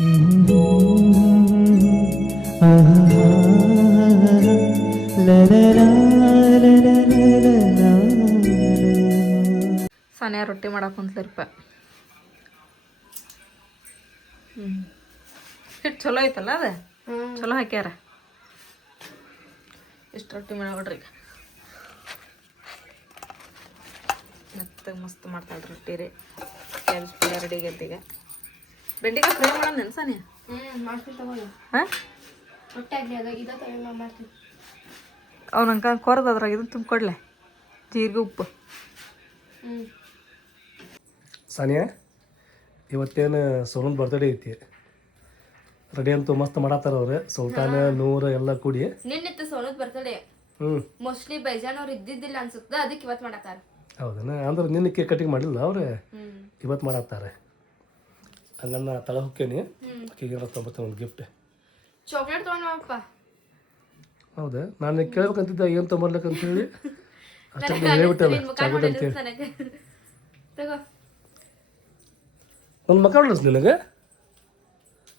ಸಾನ್ಯಾ ರೊಟ್ಟಿ ಮಾಡಕ್ಕೆ ಕುಂತ್ಲರಿಪ್ಪ. ಹಿಟ್ಟು ಚಲೋ ಐತಲ್ಲ ಅದು, ಚಲೋ ಹಾಕ್ಯಾರ. ಇಷ್ಟು ರೊಟ್ಟಿ ಮಾಡ್ಬಿಡ್ರಿ ಈಗ. ಮೆತ್ತಗೆ ಮಸ್ತ್ ಮಾಡ್ತಾಳೆ ರೊಟ್ಟಿ ರೀ. ಕ್ಯಾಬೇಜ್ ಪಲ್ಯ ರೆಡಿ ಆಗೈತೆ ಈಗ. ಬೆಂಡೆಕಾಯಿ ಫ್ರೈ ಮಾಡೋಣ ನೆನ್ಸಾನೆ. ಮಾಡ್ತೀನಿ ತಗೊಳ್ಳಿ. ಹಾಂ ರೊಟ್ಟಿ ಆಗಲಿ ಅದಾಗ ಇದ ತಗೊಂಡು ಮಾಡ್ತೀನಿ. ಅವ್ನಂಕ ಕೊರದು ಅದ್ರಾಗ ಇದನ್ನು ತುಂಬಿಕೊಡ್ಲೆ, ಜೀರಿಗೆ ಉಪ್ಪು. ಸಾನಿಯಾ, ಇವತ್ತೇನು ಸೋಲನ್ ಬರ್ತಡೇ ಐತಿ. ರೆಡಿ ಅಂತೂ ಮಸ್ತ್ ಮಾಡತ್ತಾರ ಅವ್ರು. ಸುಲ್ತಾನ ನೂರ ಎಲ್ಲ ಕೂಡಿ ನಿನ್ನಿತ್ತು ಸೋನದ್ ಬರ್ತಡೇ. ಮೋಸ್ಟ್ಲಿ ಬೈಜಾನ್ ಅವ್ರು ಇದ್ದಿದ್ದಿಲ್ಲ ಅನ್ಸುತ್ತ, ಅದಕ್ಕೆ ಇವತ್ತು ಮಾಡತ್ತಾರ. ಹೌದನ? ಅಂದ್ರೆ ನಿನ್ನ ಕೇಕ್ ಕಟಿಂಗ್ ಮಾಡಿಲ್ಲ ಅವ್ರೆ, ಇವತ್ತು ಮಾಡತ್ತಾರೆ. ಹಂಗನ್ನ ತಳ ಹೊಕ್ಕೇನಿ. ಆಕೆಗೆ ತೊಂಬತ್ತ ಒಂದು ಗಿಫ್ಟ್ ಚಾಕ್ಲೇಟ್ ತೊಗೊಂಡಪ್ಪ. ಹೌದಾ? ನಾನು ಕೇಳ್ಬೇಕಂತಿದ್ದೆ ಏನು ತೊಂಬರ್ಬೇಕಂತ ಹೇಳಿ ಅಷ್ಟಕ್ಕೆ ಹೇಳ್ಬಿಟ್ಟಲ್ಲ ಚಾಕ್ಲೇಟ್ ಅಂತೇಳಿ. ಒಂದು ಮಕ್ಕ ಹೊಡ್ಲಸ್ ನಿನಗೆ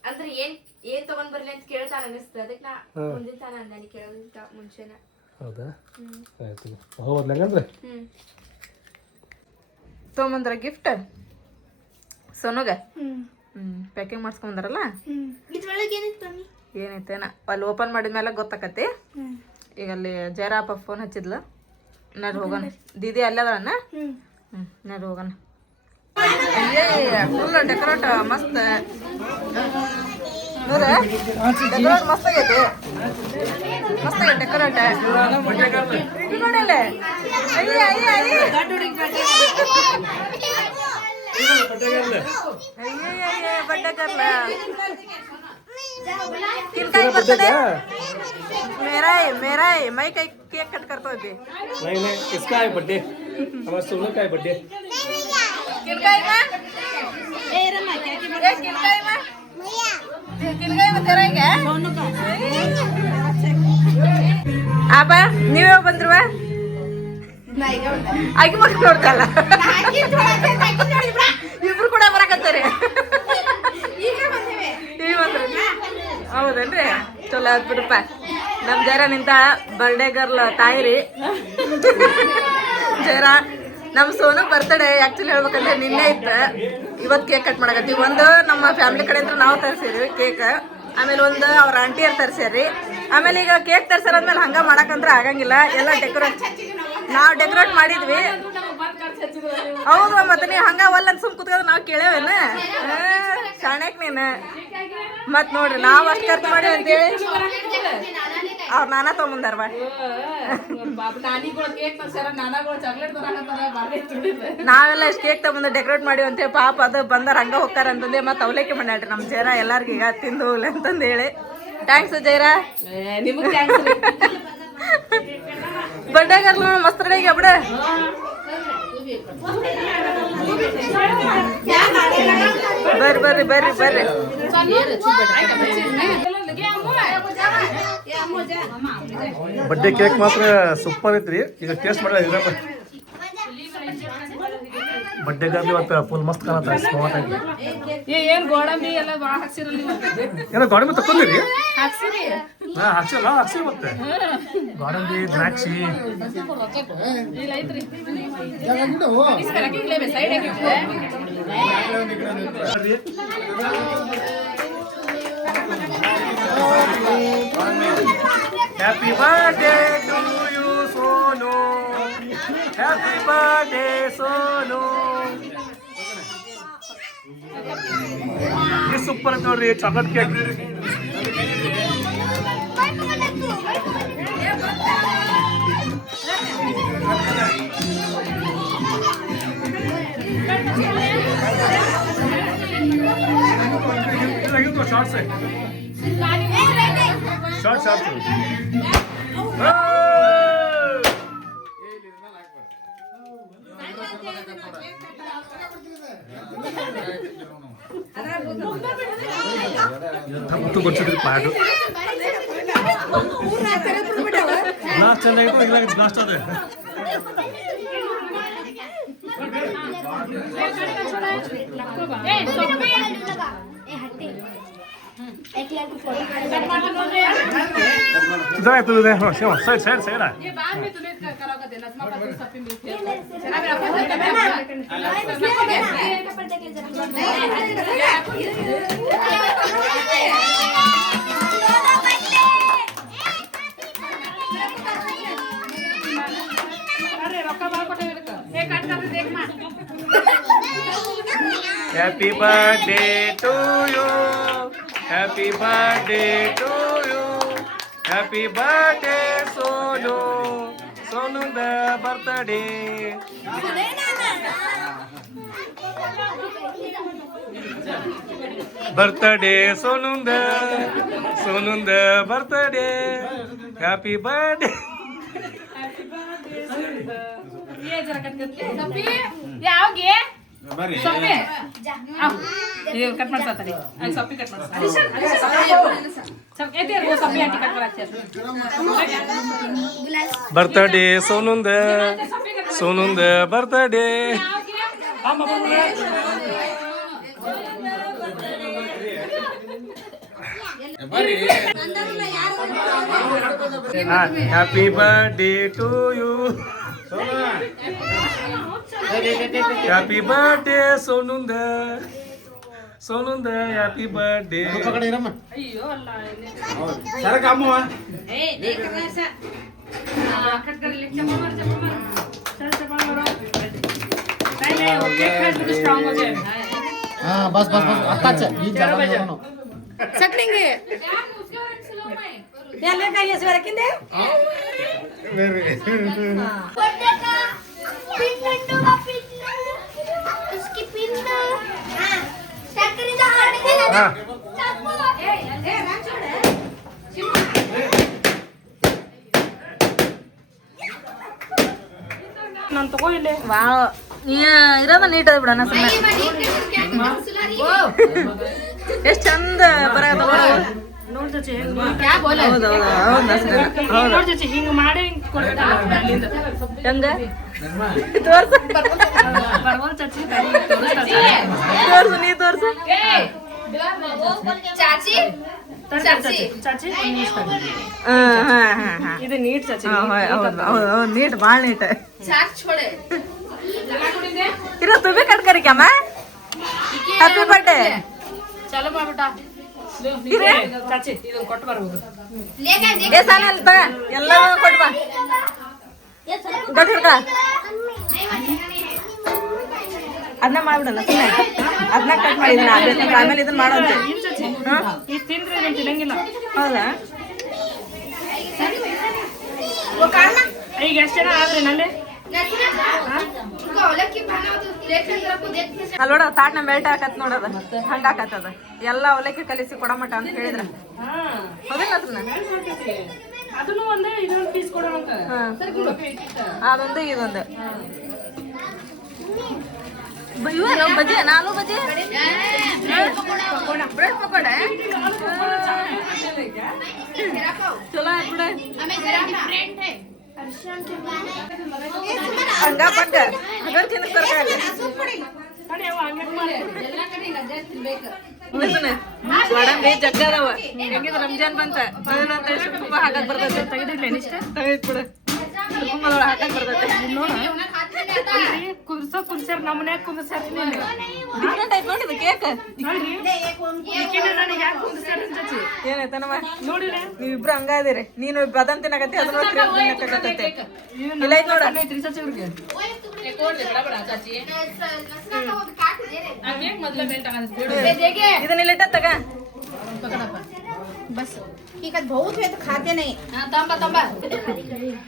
ಅಂದ್ರೆ ಏನ್ ತಗೊಂಡ್ ಬರ್ಲಿ ಅಂತ ಕೇಳ್ತಾನ ಅನಿಸ್ತದೆ. ಅದಕ್ಕೆ ನಾ ಮುಂದಿನ ತಾನ ಅಂದಾನಿ ಕೇಳೋದಿಲ್ಲ ಮುಂಚೆನ. ಹೌದಾ? ಆಯ್ತು ಹೋಗ್ಲಿ ಹಂಗಂದ್ರೆ. ತೊಗೊಂಬಂದ್ರ ಗಿಫ್ಟ್ ಸೋನುಗ. ಪ್ಯಾಕಿಂಗ್ ಮಾಡಿಸ್ಕೊಂಬಂದಾರಲ್ಲ. ಏನೈತೇನ ಅಲ್ಲಿ ಓಪನ್ ಮಾಡಿದ್ಮೇಲೆ ಗೊತ್ತಾಕತಿ. ಈಗ ಅಲ್ಲಿ ಜಯರಾಪ ಫೋನ್ ಹಚ್ಚಿದ್ಲು. ನಡ್ ಹೋಗೋಣ. ದೀದಿ ಅಲ್ಲೇ ಅದನ್ನ. ನಡ್ ಹೋಗೋಣ. ಫುಲ್ ಡೆಕೋರೇಟ್ ಮಸ್ತ್ ನೋಡ. ಡೆಕೋರೇಟ್ ಮಸ್ತ್ ಆಗೈತಿ. ಮಸ್ತ್ ಆಗೈತಿ ಡೆಕೋರೇಟ್. ನೋಡಲ್ಲ ಅಯ್ಯ ಅಯ್ಯ ಅಯ್ಯ बर्थडे मेरा है मैं केक कट करता हूँ अभी. नहीं इसका है बर्थडे, हमारा सोनू का है बर्थडे. किनका है माँ? ए रमा क्या किनका है माँ? किनका है तेरा है क्या? सोनू का. आप न्यू बंद्रवा? ಆಯ್ಕೆ ಮಕ್ಕಳು ನೋಡ್ತಲ್ಲ ಇಬ್ರು ಕೂಡ ಬರಕತ್ತಾರೆ. ಹೌದೇನ್ರಿ? ಚಲೋ ಆತ್ ಬಿಡಪ್ಪ. ನಮ್ಮ ಜೈರ ನಿಂತ ಬರ್ಡೇ ಗರ್ಲ್ ತಾಯಿ ರೀ. ಜೈರ ನಮ್ಮ ಸೋನು ಬರ್ತಡೇ ಆ್ಯಕ್ಚುಲಿ ಹೇಳ್ಬೇಕಂದ್ರೆ ನಿನ್ನೆ ಇತ್ತು. ಇವತ್ತು ಕೇಕ್ ಕಟ್ ಮಾಡಕತ್ತೀವಿ. ಒಂದು ನಮ್ಮ ಫ್ಯಾಮಿಲಿ ಕಡೆಯಿಂದ ನಾವು ತರಿಸಿದ್ವಿ ಕೇಕ್. ಆಮೇಲೆ ಒಂದು ಅವ್ರ ಆಂಟಿಯರ್ ತರಿಸ್ಯಾರಿ. ಆಮೇಲೆ ಈಗ ಕೇಕ್ ತರ್ಸಾರಾದ್ಮೇಲೆ ಹಂಗ ಮಾಡಕಂದ್ರೆ ಆಗಂಗಿಲ್ಲ. ಎಲ್ಲ ನಾವು ಡೆಕೋರೇಟ್ ಮಾಡಿದ್ವಿ. ಹೌದು, ಮತ್ತೆ ನೀವು ಹಂಗ ಒಲ್ಲ ಅಂತ ಸುಮ್ ಕುತ್ಕೊಂಡು ನಾವು ಕೇಳೇವೇನ? ಶಾಣ್ಯಾಕ್ ನೀನು. ಮತ್ ನೋಡ್ರಿ ನಾವು ಅಷ್ಟು ಖರ್ಚು ಮಾಡಿ ಅಂತೇಳಿ ಅವ್ರು ನಾನಾ ತೊಗೊಂಬಂದಾರ. ನಾವೆಲ್ಲ ಇಷ್ಟು ಕೇಕ್ ತಗೊಂಡು ಡೆಕೋರೇಟ್ ಮಾಡಿವಿ ಅಂತೇಳಿ ಪಾಪ ಅದು ಬಂದಾರ ಹಂಗ ಹೋಗ್ತಾರ ಅಂತಂದೆ. ಮತ್ತೆ ಅವಲೇಕೆ ಮಾಡ್ಯಾಡ್ರಿ ನಮ್ಮ ಜೈರ ಎಲ್ಲಾರ್ಗ ಈಗ ತಿಂದು ಹೋಗ್ಲಿ ಅಂತಂದು ಹೇಳಿ. ಥ್ಯಾಂಕ್ಸ್ ಜೈರ. ಬರ್ಡೇ ಗರ್ಲ್ ಮಸ್ತ್ ರೆಡಿ ಆಗ್ಯಾವ ಬಿಡ. ಬರ್ರಿ ಬರ್ರಿ ಬರ್ರಿ ಬರ್ರಿ. ಬಡ್ಡೆ ಕೇಕ್ ಮಾತ್ರ ಸೂಪರ್ ಐತ್ರಿ. ಈಗ ಟೇಸ್ಟ್ ಮಾಡಿ ಬಡ್ಡೆ ಗರ್ಲ್ ಇವತ್ತು ಫುಲ್ ಮಸ್ತ್ ಕಾಣತ್ತ. ಸ್ಮಾರ್ಟ್ ಆಗಿ ಏನ್ ಗೋಡಂಬಿ ಎಲ್ಲ ಭಾಳ ಹಾಕ್ಸಿರಲ್ಲ ನೀವು? ಏನೋ ಗೋಡಂಬಿ ತಕೊಂಡಿರಿ? ಹಾಕ್ಸಿರಿ? ಹಾಕ್ಸಿ ಮತ್ತೆ ಗೋಡಂಬಿ ದ್ರಾಕ್ಷಿ ಇಲ್ಲ ಐತ್ರಿ. Happy birthday to you Sonu. Happy birthday Sonu. Super ಅಂತ ನೋಡ್ರಿ ಚಾಕ್ಲೇಟ್ ಕೇಕ್. ಶಾರ್ಟ್ ತಪ್ಪು ಗೊತ್ತಿದ್ರಿ ಪಾಡು ಗ್ಲಾಸ್ ಚೆನ್ನಾಗಿತ್ತು. ಇಲ್ಲ ಗ್ಲಾಸ್ ಅದೇ side Happy birthday to you. Happy birthday to you. Happy birthday Sonu. Sonu the birthday. Birthday Sonu the birthday. Happy birthday. ಯಾವ್ಗೆ cut ಮಾಡ್ತಾರೆ ಸೊಪ್ಪಿ ಕಟ್ ಮಾಡ್ತಾರೆ Birthday Sonunda birthday. Happy birthday to you. Happy birthday Sonunda. Sonunda happy birthday. ಅಯ್ಯೋ ಅಲ್ಲ बस बस बस आताच ही जरा ಸಕ್ರಿಂಗಿ ಎಲ್ಲ ಕೈ ಹೆಸರಕ್ಕಿಂದೆ उसकी पिन शक्करी दा हाड़ दे ना ए राम छोड़ ನಾನು ತಗೋ ಇಲ್ಲಿ ವಾವ್ ಇರೋದ ನೀಟ್ ಅದ ಬಿಡಣ ಎಷ್ಟ್ ಚಂದ ಬರಕತ್ತ ನೋಡ್ ಚಚಿ क्या बोला ನೋಡ್ ಚಚಿ ಹಿಂಗ ಮಾಡಿ ಕೊಡ್ತಾರ ಅಲ್ಲಿಂದ ಹೆಂಗ ತೋರ್ಸು ಬರವಲ್ ಚಚಿ ತೋರ್ಸು ನೀ ತೋರ್ಸು चाची ಚಾಚಿ ಚಾಚಿ ಇದು ನೀಟ್ ಚಚಿ ಹೌದು ನೀಟ್ ಭಾಳ ನೀಟ್ चार छोड़े ಇರೋ ತುಬಿ ಕಟ್ಕರಿಕಮ್ಮ ಹ್ಯಾಪಿ ಬರ್ಡೇ ಚಲೋ ಮಾಡ್ಬಿಟ್ಟ ಚಾಚಿ ಇದನ್ನ ಕೊಟ್ಟು ಬರ್ಬೋದು लेगा ಏ ಸಾಲ ಅಂತ ಎಲ್ಲ ಕೊಟ್ಟು ಬಾ ಗಟ್ಟ ಅದನ್ನ ಮಾಡ್ಬಿಡಲ್ಲ ಸುಮ್ಮನೆ ಅದನ್ನ ಕಟ್ ಮಾಡಿದ್ನ ಆಮೇಲೆ ಇದನ್ನ ಮಾಡೋದು ಇದು ತಿಂದ್ರೆ ಇದನ್ನ ತಿನ್ನಂಗಿಲ್ಲ ಹೌದಾ वो करना ಈಗ ಎಷ್ಟು ಜನ ಆದ್ರಿ ನಲ್ಲಿ उनका औलक की बना तो प्लेट में रखो देख ಅಲ್ಲಿ ನೋಡ ತಾಟ್ನ ಮೆಲ್ಟ್ ಹಾಕತ್ ನೋಡದ ಹಂಗ ಹಾಕತ್ತದ ಎಲ್ಲ ಅವಲಕ್ಕಿ ಕಲಿಸಿ ಕೊಡಮಟ ಅಂತ ಹೇಳಿದ್ರ ಹೌದಿಲ್ಲ ಅದನ್ನ ಅದನ್ನು ಒಂದೇ ಇದೊಂದು ಪೀಸ್ ಕೊಡೋಣ ಅಂತ ಅದೊಂದು ಇದೊಂದು ಇವೇನು ಬಜೆ ನಾಲ್ಕು ಬಜೆ ಬ್ರೆಡ್ ಪಕೋಡ ಚಲೋ ಆಯ್ತು ಬಿಡ हमें जरा डिफरेंट है ಹಂಗ ಪಕ್ಕ ಅದರ ತಿನ್ನಕ್ಕಾಗಲ್ಲ ಕಡೆ ಅವ ಹಂಗೆ ಮಾಡಿ ಎಲ್ಲ ಕಡೆ ನಜರ್ ತಿನ್ಬೇಕು ಗೋಡಂಬಿ ಜಗ್ಗದವ ಹೆಂಗಿದ್ ರಂಜಾನ್ ಬಂತ ಮೊದಲು ಅಂತ ತುಪ್ಪ ಹಾಕಕ್ ಬರ್ತೈತೆ ತೆಗೆದಿಡ್ಲಿ ಇಷ್ಟ ತೆಗೆದ್ಬಿಡು ತುಪ್ಪದೊಳಗೆ ಹಾಕಕ್ ಬರ್ತೈತೆ ಕುದಿಸ್ಯಾರ ನಮ್ಮ ಮನ್ಯಾಗ ಕುದಿಸ್ಯಾರ ಡಿಫ್ರೆಂಟ್ ಆಯ್ತು ನೋಡಿದ ಕೇಕ್ ನನಗೆ ಯಾಕೆ ಕುದಿಸ್ಯಾರ ಚಚಿ ಏನಾಯ್ತನವ ನೋಡಿರಿ ನೀವಿಬ್ರು ಹಂಗ ಅದೀರಿ ನೀನು ಬದನ್ ತಿನ್ನಕತ್ತಿ ಅದನ್ನ ತಿನ್ನಕತ್ತೈತೆ ಇಲ್ಲ ಐತ್ ನೋಡ ಐತ್ರಿ ಚಚಿ ಅವ್ರಿಗೆ ಇದನ್ನ ಇಲ್ಲಿಟ್ಟ ತಗ बस ठीक है बहुत है तो खाते नहीं हां तंबा तंबा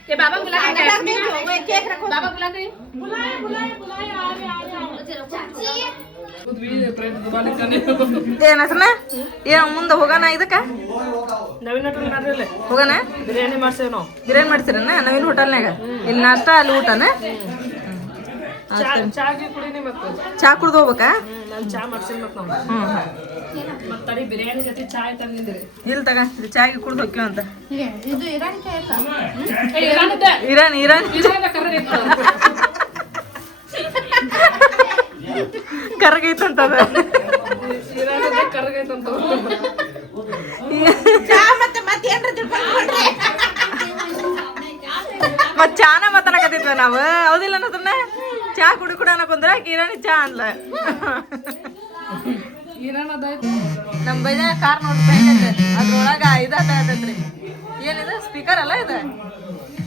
ये बाबा बुला के केक रखो बाबा बुला के बुलाए आ रहे ಏನಸನ ಏನ್ ಮುಂದೆ ಹೋಗೋಣ ಇದಕ್ಕ ನವೀನ್ ಹೋಟೆಲ್ ಮಾಡ್ರಿ ಹೋಗೋಣ ಬಿರಿಯಾನಿ ಮಾಡ್ಸೇವ್ ನಾವು ಬಿರಿಯಾನಿ ಮಾಡ್ತೀರನ್ನ ನವೀನ್ ಹೋಟೆಲ್ನಾಗ ಇಲ್ಲಿ ನಾಷ್ಟ ಅಲ್ಲಿ ಊಟನ ಚಾಗಿ ಕುಡಿನಿ ಮತ್ತೆ ಚಾ ಕುಡ್ದು ಹೋಗ್ಬೇಕಾ ನಾನು ಚಾ ಮಾಡ್ಸೇನ್ ಮತ್ತೆ ನಾವು ಮತ್ತೆ ತಡಿ ಬಿರಿಯಾನಿ ಜೊತೆ ಚಾ ತಂದಿದ್ರಿ ಇಲ್ಲಿ ತಗ ಇದು ಚಾಗಿ ಕುಡ್ದು ಹೋಗ್ತೀವಿ ಅಂತ ಇದು ಇರಾನ್ क्या है ಇರಾನ್ ಇರಾನ್ ಕರಗೈತಂತದ ಕರಗೈತಂತ ಚಾ ಮತ್ತೆ ಮತ್ತೇನ್ರ ತಿಳ್ಕೊಂಡ್ಬಿಡ್ರಿ. ಮತ್ ಚಾನ ಮಾತಾಡಕತ್ತಿದ್ವ ನಾವು ಹೌದಿಲ್ಲ ಅನ್ನೋದನ್ನ ಚಾ ಕುಡಿ ಅನ್ನಕೊಂಡ್ರ ಕಿರಾಣಿ ಚಾ ಅನ್ಲ ನಮ್ ಬೈದ ಕಾರ್ ನೋಡ್ತೈತೆ ಅದ್ರೊಳಗ ಇದಾತೈತ್ರಿ ಏನಿದೆ ಸ್ಪೀಕರ್ ಅಲ್ಲ ಇದು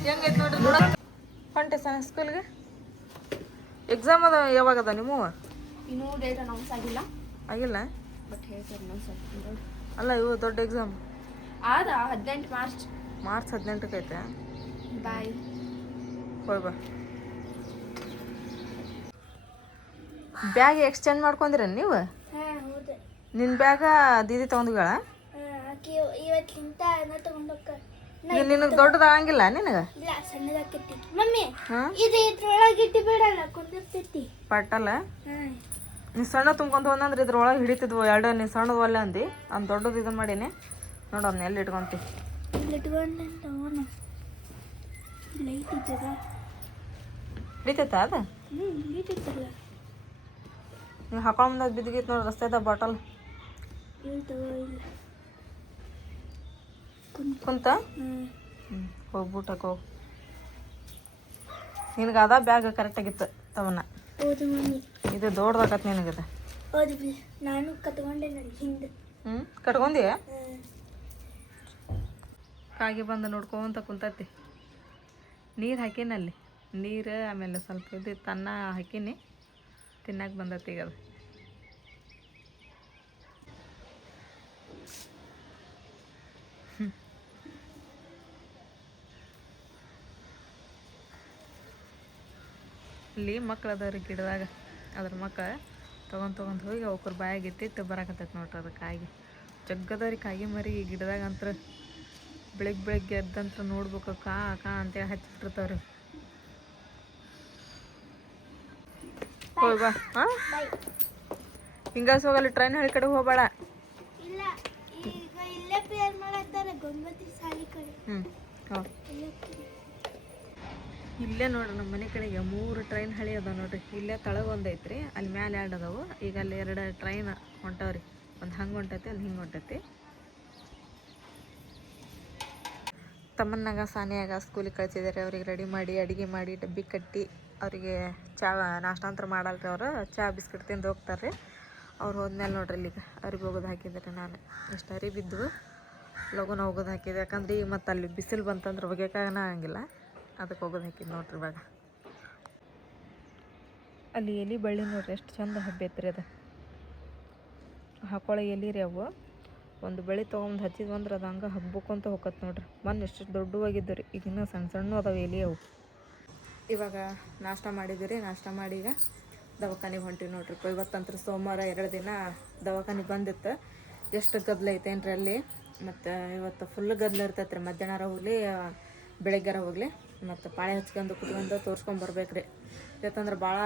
ಹೆಂಗೈತ್ ನೋಡ್ರಿ ನೋಡಕ್ ಹೊಂಟೆ ಸ್ಕೂಲ್ಗೆ ಎಕ್ಸಾಮ್ ಅದ ಯಾವಾಗ ಅದ ನಿಮ್ಮ ಇನ್ನೂ ಡೇಟ್ ಅನೌನ್ಸ್ ಆಗಿಲ್ಲ ಆಗಿಲ್ಲ ಬಟ್ ಹೇಳ್ತಾರೆ ಅನೌನ್ಸ್ ಅಲ್ಲ ಇವು ದೊಡ್ಡ ಎಕ್ಸಾಮ್ ಆದ 18 ಮಾರ್ಚ್ ಮಾರ್ಚ್ 18ಕ್ಕೆ ಐತೆ ಬಾಯ್ ಹೋಯ್ ಬಾ ಬ್ಯಾಗ್ ಎಕ್ಸ್ಚೇಂಜ್ ಮಾಡ್ಕೊಂಡ್ರ ನೀವು ಹೌದು ನಿನ್ನ ಬ್ಯಾಗ ದೀದಿ ತಗೊಂಡ್ಗಳ ಆಕಿ ಇವತ್ತಿಂತ ತಗೊಂಡೋಗ ಈಗ ನಿನಗೆ ದೊಡ್ಡದಾಗಂಗಿಲ್ಲ ನಿನಗೆ ಇಲ್ಲ ಸಣ್ಣದಾಕೈತಿ ಮಮ್ಮಿ ಹಾಂ ಇದು ಇದ್ರೊಳಗೆ ಇಟ್ಟು ಬಿಡಲ್ಲ ಕುಂದಿರ್ತೈತಿ ಪಟ್ಟಲ್ಲ ನೀ ಸಣ್ಣ ತುಂಬ್ಕೊಂತ ಹೋದಂದ್ರೆ ಇದ್ರೊಳಗೆ ಹಿಡಿತಿದ್ವು ಎರಡು ನೀ ಸಣ್ಣದು ಒಲ್ಲೆ ಅಂದು ಅವ್ನು ದೊಡ್ಡದು ಇದನ್ನು ಮಾಡೀನಿ ನೋಡು ಅದನ್ನ ಎಲ್ಲಿ ಇಟ್ಕೊಂತಿ ಇಟ್ಕೊಂಡು ಲೈಟ್ ಇದ್ದದ ಹಿಡಿತೈತ ಅದ ಲೈಟ್ ಇತ್ತಲ್ಲ ನೀವು ಹಾಕೊಂಡು ಮುಂದೆ ಬಿದ್ದಿಗಿತ್ತು ನೋಡಿ ರಸ್ತೆದ ಬಾಟಲ್ ಇಲ್ಲ ಕುಂತ ಹೋಗ್ಬಿಟ್ಟು ಹಾಕೋ ನಿನಗೆ ಅದ ಬ್ಯಾಗ್ ಕರೆಕ್ಟಾಗಿತ್ತು ತವನ ಹೌದು ಮಮ್ಮಿ ಇದು ದೊಡ್ಡದಾಗತ್ತೆ ನಿನಗದ ಹೌದು ನಾನು ಕತ್ಕೊಂಡೆ ನೋಡಿ ಹಿಂದೆ ಕಟ್ಕೊಂದಿಯ ಕಾಗಿ ಬಂದು ನೋಡ್ಕೊಂತ ಕುಂತತಿ ನೀರು ಹಾಕಿನಲ್ಲಿ ನೀರು ಆಮೇಲೆ ಸ್ವಲ್ಪ ಇದು ತನ್ನ ಹಾಕೀನಿ ತಿನ್ನಕ್ಕೆ ಬಂದತಿ ಈಗ ಅದು ಇಲ್ಲಿ ಮಕ್ಳು ಅದಾವ್ರಿ ಗಿಡದಾಗ ಅದ್ರ ಮಕ್ಕಳು ತೊಗೊಂಡು ಹೋಗಿ ಅವ್ರ ಬಾಯಾಗ ಇಟ್ಟಿಟ್ಟು ಬರಾಕತ್ತೈತೆ ನೋಡ್ರಿ ಅದು ಕಾಗಿ ಜಗ್ಗದವ್ರಿ ಕಾಗಿ ಮರಿ ಈ ಗಿಡದಾಗ ಅಂತ್ರ ಬೆಳಗ್ಗೆ ಎದ್ದಂತ್ರ ನೋಡ್ಬೇಕು ಕಾ ಅಂತೇಳಿ ಹಚ್ಚಿಬಿಟ್ಟಿರ್ತಾವ್ರಿ ಹೋಗಿ ಬಾ ಹಾಂ ಹಿಂಗಾಸ್ ಹೋಗಲ್ಲ ಟ್ರೈನ್ ಹಳ್ಳಿ ಕಡೆ ಹೋಗ್ಬೇಡ ಇಲ್ಲ ಈಗ ಇಲ್ಲೇ ಪ್ರೇಯರ್ ಮಾಡತ್ತಾರೆ ಗಂಗತಿ ಸಾಲಿ ಕಡೆ ಹೌದು ಇಲ್ಲೇ ನೋಡ್ರಿ ನಮ್ಮ ಮನೆ ಕಡೆಗೆ 3 ಟ್ರೈನ್ ಹಳಿ ಅದಾವ ನೋಡ್ರಿ ಇಲ್ಲೇ ತಳಗ ಒಂದು ಐತ್ರಿ ಅಲ್ಲಿ ಮ್ಯಾಲೆ 2 ಅದಾವು ಈಗ ಅಲ್ಲಿ 2 ಟ್ರೈನ್ ಹೊಂಟವ್ರಿ ಒಂದು ಹಂಗೆ ಹೊಂಟೈತಿ ಅಲ್ಲಿ ಹಿಂಗೆ ಹೊಂಟೈತಿ ತಮ್ಮನ್ನಾಗ ಸಾನಿಯಾಗ ಸ್ಕೂಲಿಗೆ ಕಳ್ಸಿದ್ದಾರೆ ಅವ್ರಿಗೆ ರೆಡಿ ಮಾಡಿ ಅಡುಗೆ ಮಾಡಿ ಡಬ್ಬಿ ಕಟ್ಟಿ ಅವರಿಗೆ ಚಾ ನಾಷ್ಟಾಂತರ ಮಾಡಲ್ರಿ ಅವರು ಚಾ ಬಿಸ್ಕಿಟ್ ತಿಂದು ಹೋಗ್ತಾರೆ ಅವ್ರು ಹೋದ್ಮೇಲೆ ನೋಡ್ರಿ ಇಲ್ಲಿಗೆ ಅರಿವಿ ಹೋಗೋದು ಹಾಕಿದ್ದಾರೆ ನಾನು ಎಷ್ಟು ಅರಿ ಬಿದ್ದು ಲಗುನ ಹೋಗೋದು ಹಾಕಿದೆ ಯಾಕಂದ್ರೆ ಈಗ ಮತ್ತು ಅಲ್ಲಿ ಬಿಸಿಲು ಬಂತಂದ್ರೆ ಒಗ್ಯಾಕಾಗನ ಆಗಂಗಿಲ್ಲ ಅದಕ್ಕೆ ಹೋಗೋದು ಹಾಕಿದ್ದು ನೋಡ್ರಿ ಇವಾಗ ಅಲ್ಲಿ ಎಲೆ ಬಳ್ಳಿ ನೋಡ್ರಿ ಎಷ್ಟು ಚಂದ ಹಬ್ಬೈತ್ರಿ ಅದು ಹಾಕೊಳ್ಳೋ ಎಲೆ ರೀ ಅವು ಒಂದು ಬೆಳೆ ತೊಗೊಂಡು ಹಚ್ಚಿದ್ವು ಅಂದ್ರೆ ಅದು ಹಂಗೆ ಹಬ್ಬಕ್ಕಂತ ಹೋಗತ್ತೆ ನೋಡ್ರಿ ಮೊನ್ನೆ ಎಷ್ಟು ದೊಡ್ಡವಾಗಿದ್ದು ರೀ ಈಗ ಇನ್ನೂ ಸಣ್ಣ ಅದಾವೆ ಎಲೆ ಅವು ಇವಾಗ ನಾಷ್ಟ ಮಾಡಿದ್ದೀರಿ ನಾಷ್ಟ ಮಾಡಿ ಈಗ ದವಾಖಾನಿಗೆ ಹೊಂಟಿವಿ ನೋಡ್ರಿ ಇವತ್ತಂತ್ರ ಸೋಮವಾರ 2 ದಿನ ದವಾಖಾನಿಗೆ ಬಂದಿತ್ತು ಎಷ್ಟು ಗದ್ದಲ ಐತೇನ್ರಿ ಅಲ್ಲಿ ಮತ್ತು ಇವತ್ತು ಫುಲ್ ಗದ್ದಲ ಇರ್ತೈತೆ ರೀ ಮಧ್ಯಾಹ್ನ ಹೋಗಲಿ ಬೆಳಗ್ಗೆರ ಹೋಗಲಿ ಮತ್ತು ಪಾಳೆ ಹಚ್ಕೊಂಡು ಕುತ್ಕೊಂಡು ತೋರ್ಸ್ಕೊಂಡು ಬರ್ಬೇಕ್ರಿ ಯಾಕಂದ್ರೆ ಭಾಳ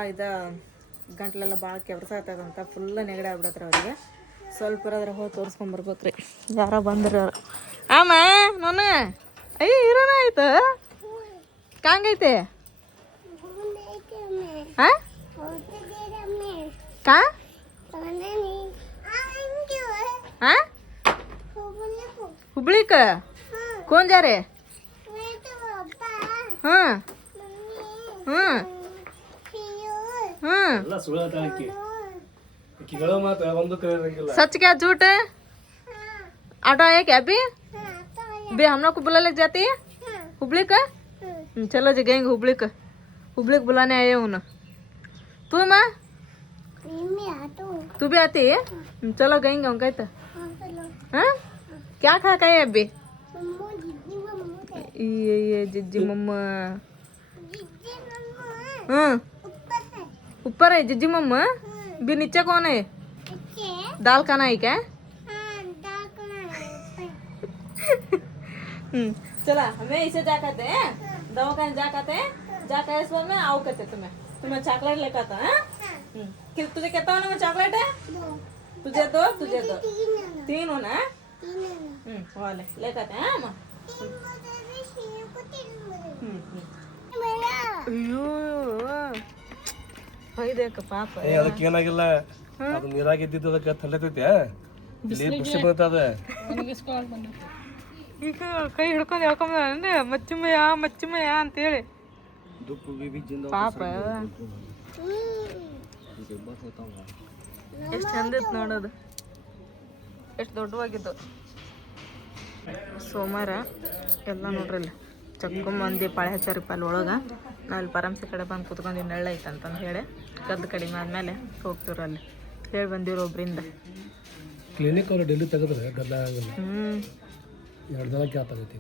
ಗಂಟ್ಲೆಲ್ಲ ಭಾಳ ಕೆಬ್ರಸಾಗ್ತದಂತ ಫುಲ್ ನೆಗಡಿ ಆಗ್ಬಿಡತ್ರಿ ಅವರಿಗೆ ಸ್ವಲ್ಪ ಇರೋದ್ರೆ ಹೋಗಿ ತೋರಿಸ್ಕೊಂಡು ಬರ್ಬೇಕ್ರಿ ಯಾರೋ ಬಂದ್ರಿ ಅವ್ರು ಆಮ ನಾನು ಇರೋಣ ಆಯ್ತು ಕಾಂಗೈತೆ ಹಾಂ ಕಾ ಹಾಂ ಹುಬ್ಳಿಕ कौन जा रहे हाँ हाँ हाँ सच क्या झूठ ऑटो आया क्या अभी बे हम लोग को बुला लग जाती है हुबली का चलो जी गएंगे हुबली को बुलाने आए हूँ ना तू माँ तू भी आती है चलो गएंगे हम कहते हाँ क्या खा के अभी ये जिज्जी मम्मा हाँ ऊपर है जिज्जी मम्मा भी नीचे कौन है दाल खाना है क्या चला हमें इसे जा कहते हैं दवाखाने जा कहते हैं जाकर इस बार में आओ कहते तुम्हें चॉकलेट लेकर आता है तुझे कहता हूँ ना मैं चॉकलेट है तुझे दो 3 होना वाले लेकर आते हैं हम ಅಯ್ಯೋ ಹೊಯ್ದೇಕ ಪಾಪ ಅದಕ್ಕೆ ಏನಾಗಿಲ್ಲ ಅದು ನೀರಾಗ ಇದ್ದಿದ್ದು ಅದಕ್ಕೆ ತಲೆತೈತೆ ಇಲ್ಲಿ ಖುಷಿ ಬರ್ತದ ಈಗ ಕೈ ಹಿಡ್ಕೊಂಡು ಹೇಳ್ಕೊಂಬ ಮಚ್ಚುಮಯ್ಯ ಅಂತೇಳಿ ಪಾಪ ಎಷ್ಟು ಚಂದ ಇತ್ತು ನೋಡೋದು, ಎಷ್ಟು ದೊಡ್ಡವಾಗಿದ್ದು. ಸೋಮವಾರ ಎಲ್ಲ ನೋಡ್ರಿ ಇಲ್ಲಿ ಚಕ್ಕು ಮಂದಿ ಪಾಳೆ ಹಚ್ಚಾರಪ್ಪ ಅಲ್ಲಿ ಒಳಗೆ. ನಾವು ಅಲ್ಲಿ ಪರಮಸಿ ಕಡೆ ಬಂದು ಕುತ್ಕೊಂಡು ನೆಳ್ಳ ಐತಂತಂದು ಹೇಳಿ ಕದ್ದು ಕಡಿಮೆ ಆದಮೇಲೆ ಹೋಗ್ತಿವ್ರು ಅಲ್ಲಿ ಹೇಳಿ ಬಂದಿವ್ರು ಒಬ್ರಿಂದ. ಕ್ಲಿನಿಕ್ ಅವ್ರು ಡೆಲ್ಲಿ ತೆಗೆದ್ರೆ ಗಲ್ಲ ಆಗಲ್ಲ, 2 ದಿನ ಕ್ಯಾಪ್ ಆಗೈತಿ.